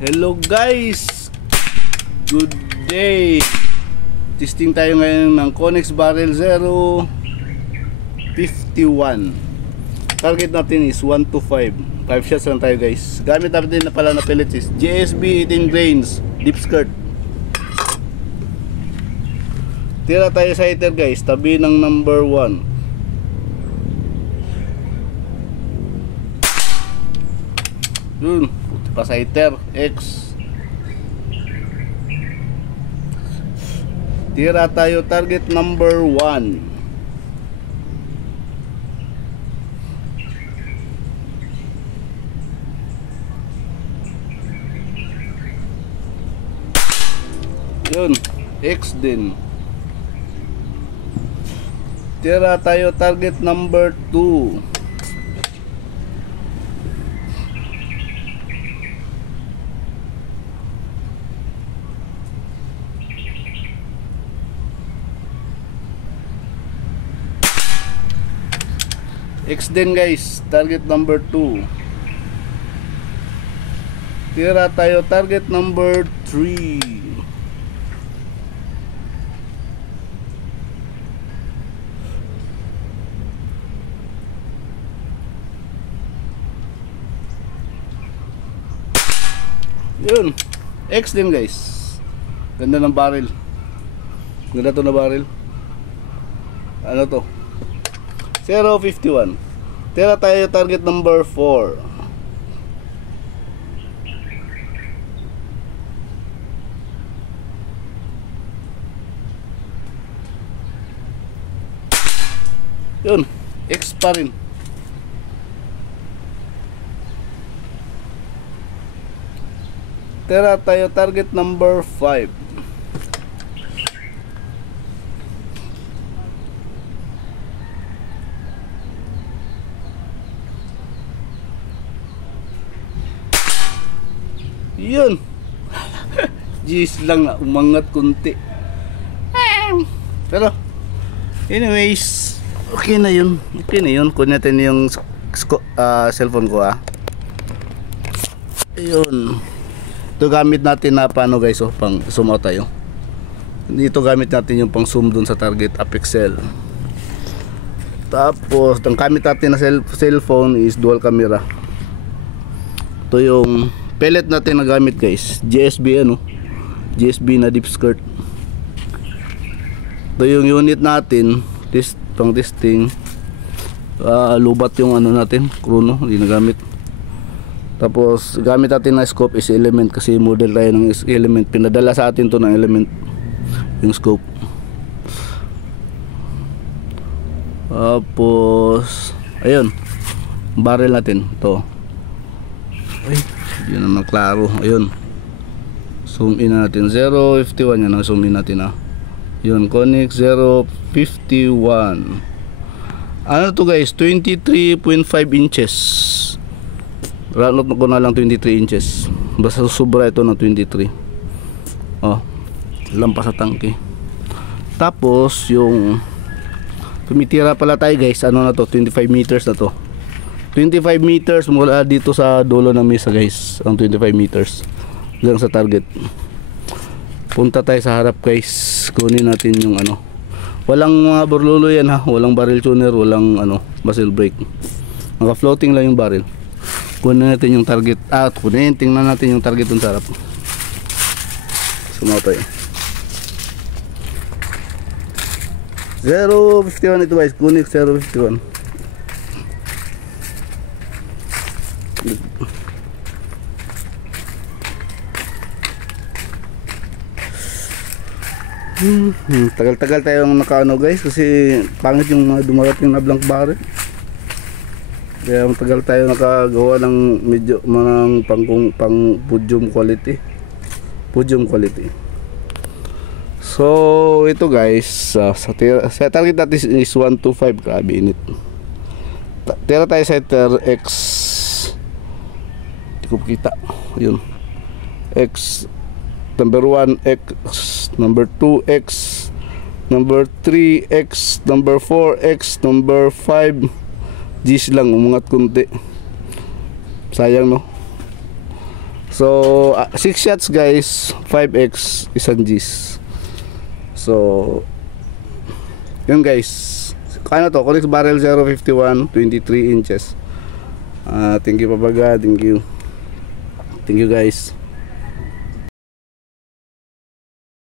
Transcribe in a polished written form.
Hello guys, good day. Testing tayo ngayon ng Conex Barrel 051. Target natin is 1 to 5. 5 shots lang tayo guys. Gamit natin na pala na pellets is JSB 18 grains deep skirt. Tira tayo sa hitter guys, tabi ng number 1. Yun, pa sa hitter X. Tira tayo target number 1. Yun, X din. Tira tayo target number 2. X din guys, target number 2. Tira tayo target number 3. Yun, X din guys. Ganda ng barrel. Ganda to na barrel. Ano to? 051. Tira tayo target number 4. Yun, X pa rin. Tira tayo target number 5. Yun. Jeez lang na umangat kunti. Pero anyways, okay na yun. Okay na yun. Kunin natin yung cellphone ko Ayun. Ito gamit natin na paano guys, pang zoom out tayo. Dito gamit natin yung pang zoom dun sa target apexel. Tapos ang gamit natin na cellphone is dual camera. Ito yung pellet natin na gamit guys, GSB GSB na deep skirt. Ito yung unit natin, pang testing. Lubat yung natin, chrono, hindi nagamit. Tapos gamit natin na scope is element kasi model tayo ng element. Pinadala sa atin to ng element yung scope. Tapos ayun, barrel natin to. Ay, yun naman klaro. Ayun, zoom in natin 051. Yan ang zoom in natin Yun, Conex 051. Ano to guys, 23.5 inches. Ranot ko na lang 23 inches. Basta sobra ito ng 23. Lampas sa tangke. Tapos yung tumitira pala tayo guys, na to, 25 meters na to. 25 meters mula dito sa dulo ng mesa guys. Ang 25 meters hanggang sa target. Punta tayo sa harap guys. Kunin natin yung walang mga burlulo yan walang barrel tuner, walang muzzle brake. Naka floating lang yung barrel. Kunin natin yung target. Tingnan natin yung target dun sa harap. Sumaw tayo. 051 ito guys. Conex 051. Tagal-tagal tayong nakaano guys kasi pangit yung mga dumarating na blank barrel. Kaya matagal tayo nakagawa ng medyo pang podium quality. So ito guys, sa target natin is 1 to 5. Grabe init. Tira tayo sa hitter X. Hindi ko kita. Yun, X number 1, X number 2, X number 3, X number 4, X number 5. G's lang, umangat kunti. Sayang no. So 6 shots guys, 5x isang G's. So yun guys, ano to, Conex barrel 051, 23 inches. Thank you Pabaga, thank you guys.